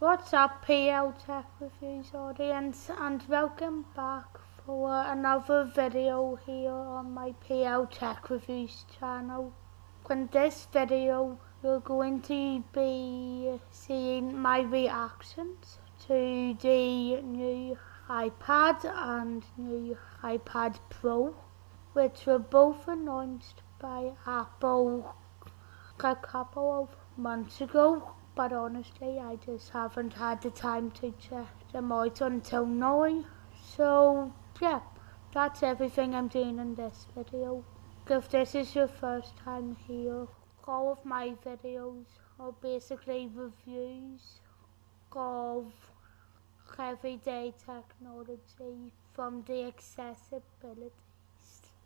What's up, PL Tech Reviews audience, and welcome back for another video here on my PL Tech Reviews channel. In this video, you're going to be seeing my reactions to the new iPad and new iPad Pro, which were both announced by Apple a couple of months ago. But honestly, I just haven't had the time to check them out until now. So yeah, that's everything I'm doing in this video. If this is your first time here, all of my videos are basically reviews of everyday technology from the accessibility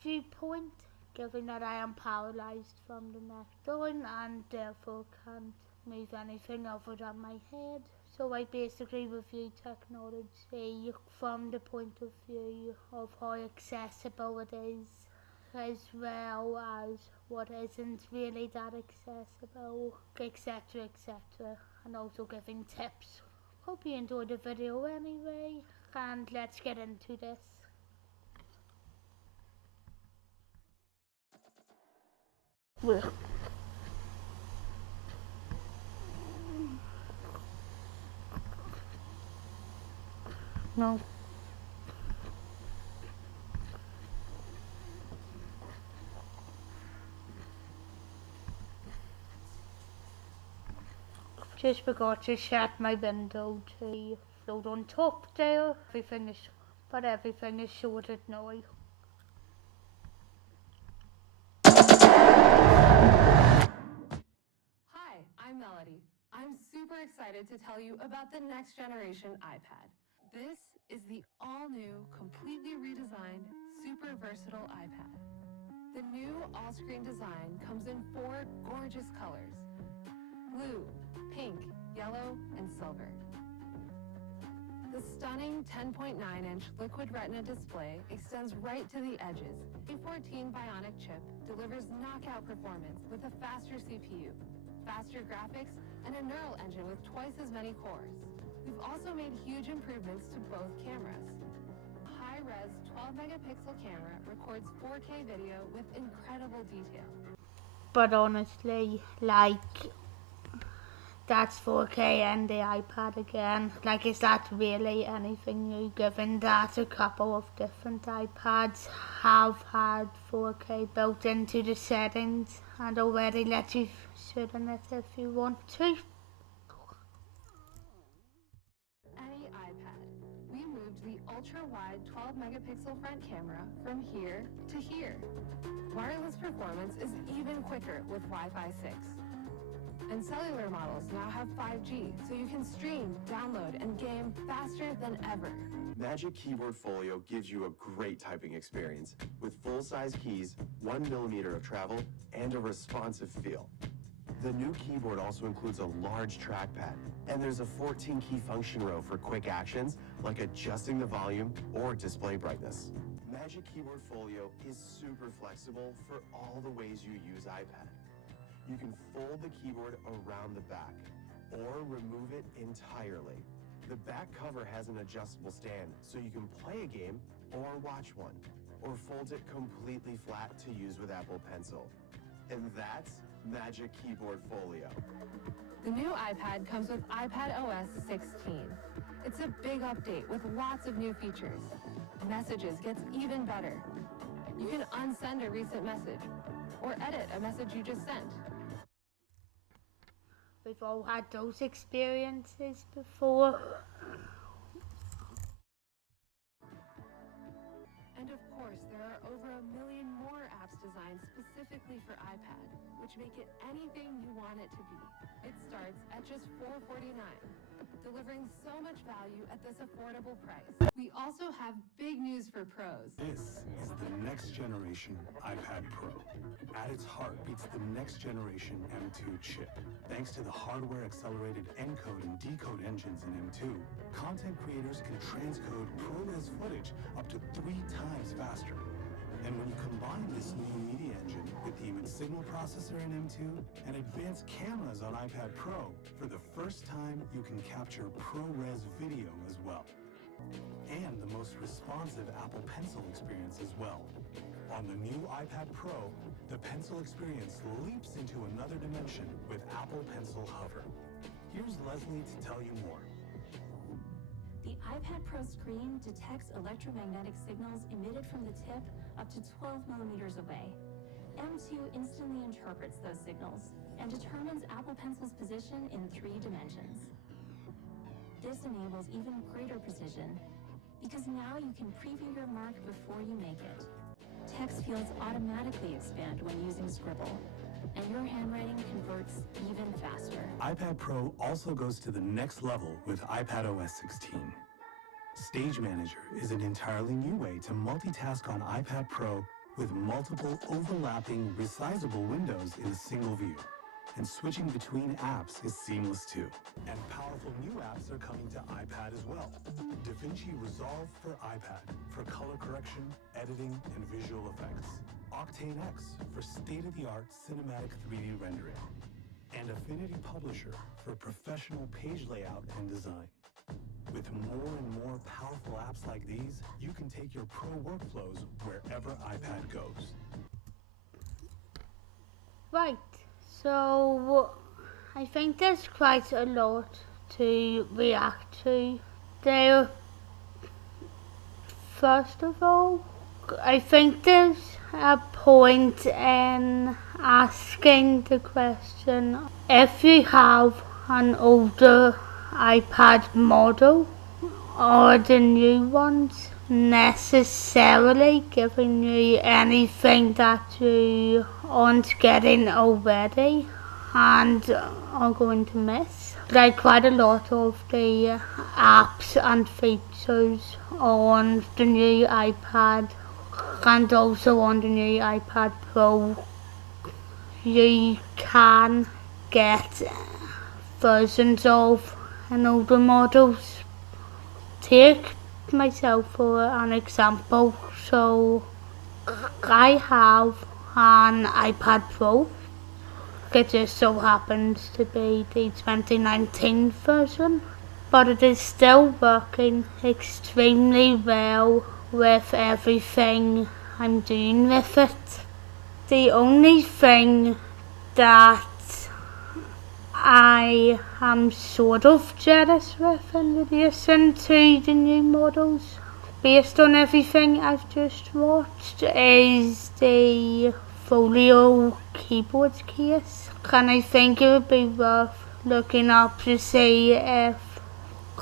viewpoint, given that I am paralyzed from the neck down and therefore can't move anything other than my head. So I basically review technology from the point of view of how accessible it is, as well as what isn't really that accessible, etc, etc, and also giving tips. Hope you enjoyed the video anyway, and let's get into this. No. Just forgot to shut my window to float on top there. Everything is sorted now. Hi, I'm Melody. I'm super excited to tell you about the next generation iPad. This is the all-new, completely redesigned, super versatile iPad. The new all-screen design comes in 4 gorgeous colors: blue, pink, yellow, and silver. The stunning 10.9-inch Liquid Retina display extends right to the edges. The A14 Bionic chip delivers knockout performance with a faster CPU, faster graphics, and a neural engine with twice as many cores. We've also made huge improvements to both cameras. A high-res 12-megapixel camera records 4K video with incredible detail. But honestly, that's 4K and the iPad again. Is that really anything new, given that a couple of different iPads have had 4K built into the settings and already let you shoot in it if you want to? Any iPad. We moved the ultra-wide 12-megapixel front camera from here to here. Wireless performance is even quicker with Wi-Fi 6. And cellular models now have 5G, so you can stream, download, and game faster than ever. Magic Keyboard Folio gives you a great typing experience with full-size keys, 1mm of travel, and a responsive feel. The new keyboard also includes a large trackpad, and there's a 14-key function row for quick actions like adjusting the volume or display brightness. Magic Keyboard Folio is super flexible for all the ways you use iPad. You can fold the keyboard around the back or remove it entirely. The back cover has an adjustable stand, so you can play a game or watch one, or fold it completely flat to use with Apple Pencil. And that's Magic Keyboard Folio. The new iPad comes with iPad OS 16. It's a big update with lots of new features. Messages gets even better. You can unsend a recent message or edit a message you just sent. We've all had those experiences before. And of course, there are over 1 million more apps designed specifically for iPad, which make it anything you want it to be. It starts at just $449, delivering so much value at this affordable price. We also have big news for pros. This is the next generation iPad Pro. At its heart beats the next generation M2 chip. Thanks to the hardware-accelerated encode and decode engines in M2, content creators can transcode ProRes footage up to 3 times faster. And when you combine this new media engine with the image signal processor in M2 and advanced cameras on iPad Pro, for the first time you can capture ProRes video as well. And the most responsive Apple Pencil experience as well. On the new iPad Pro, the pencil experience leaps into another dimension with Apple Pencil Hover. Here's Leslie to tell you more. The iPad Pro screen detects electromagnetic signals emitted from the tip up to 12 millimeters away. M2 instantly interprets those signals and determines Apple Pencil's position in 3 dimensions. This enables even greater precision because now you can preview your mark before you make it. Text fields automatically expand when using Scribble, and your handwriting converts even faster. iPad Pro also goes to the next level with iPadOS 16. Stage Manager is an entirely new way to multitask on iPad Pro with multiple overlapping resizable windows in a single view. And switching between apps is seamless too. And powerful new apps are coming to iPad as well. DaVinci Resolve for iPad for color correction, editing, and visual effects. Octane X for state-of-the-art cinematic 3D rendering. And Affinity Publisher for professional page layout and design. With more and more powerful apps like these, you can take your pro workflows wherever iPad goes. Right, so I think there's quite a lot to react to there. First of all, I think there's a point in asking the question if you have an older iPad model, are the new ones necessarily giving you anything that you aren't getting already and are going to miss? Like quite a lot of the apps and features on the new iPad and also on the new iPad Pro, you can get versions of in older models. Take myself for an example. So I have an iPad Pro. It just so happens to be the 2019 version, but it is still working extremely well with everything I'm doing with it. The only thing that I am sort of jealous with in relation to the new models, based on everything I've just watched, is the Folio Keyboard Case. And I think it would be worth looking up to see if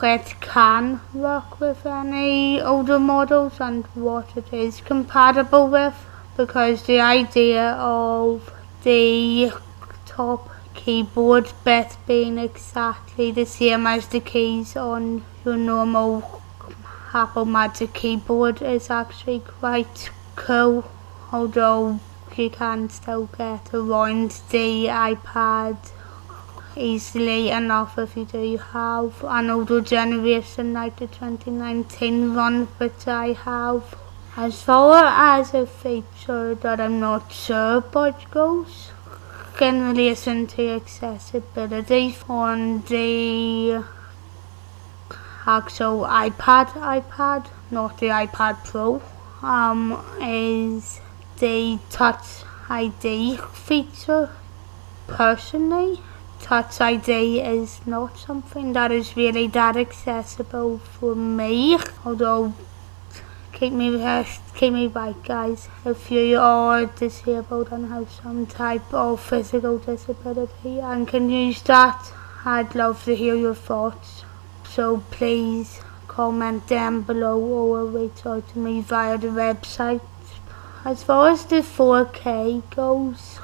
it can work with any older models and what it is compatible with, because the idea of the top keyboard bit being exactly the same as the keys on your normal Apple Magic Keyboard is actually quite cool, although you can still get around the iPad easily enough if you do have an older generation like the 2019 one, which I have. As far as a feature that I'm not sure about goes, in relation to accessibility on the actual iPad, not the iPad Pro, is the Touch ID feature. Personally, Touch ID is not something that is really that accessible for me, although keep me right, guys. If you are disabled and have some type of physical disability and can use that, I'd love to hear your thoughts. So please comment down below or reach out to me via the website. As far as the 4K goes,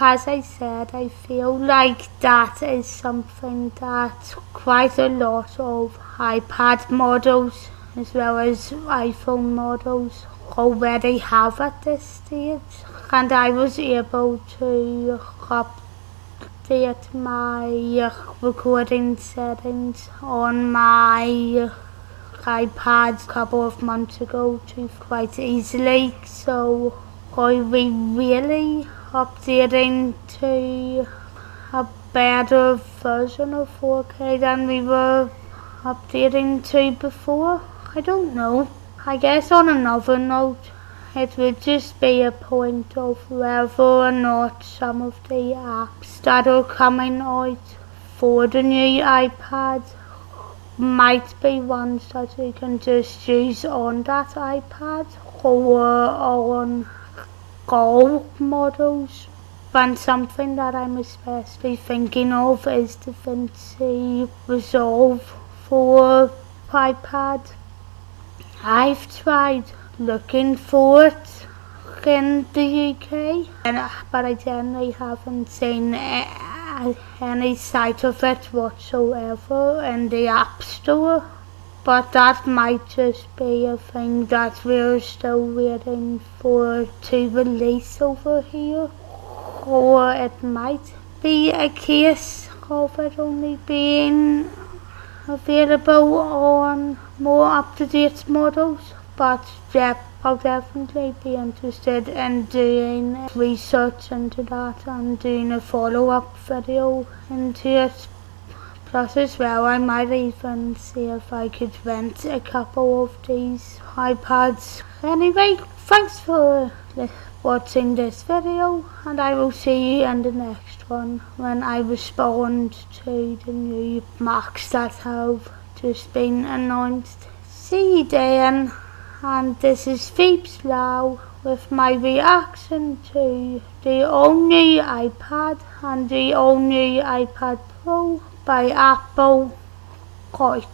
as I said, I feel like that is something that quite a lot of iPad models as well as iPhone models already have at this stage, and I was able to update my recording settings on my iPads a couple of months ago too quite easily, so I'll be really updating to a better version of 4K than we were updating to before. I don't know. I guess on another note, it would just be a point of whether or not some of the apps that are coming out for the new iPad might be ones that you can just use on that iPad or on Go models. And something that I'm especially thinking of is the DaVinci Resolve for iPad. I've tried looking for it in the UK, but I generally haven't seen any sight of it whatsoever in the App Store. But that might just be a thing that we're still waiting for to release over here. Or it might be a case of it only being available on more up-to-date models. But yeah, I'll definitely be interested in doing research into that and doing a follow-up video into it. Plus as well, I might even see if I could rent a couple of these iPads. Anyway, thanks for watching this video, and I will see you in the next one when I respond to the new Macs that have just been announced. See you then, and this is Phoebes Lau with my reaction to the all-new iPad and the all-new iPad Pro by Apple. Quite.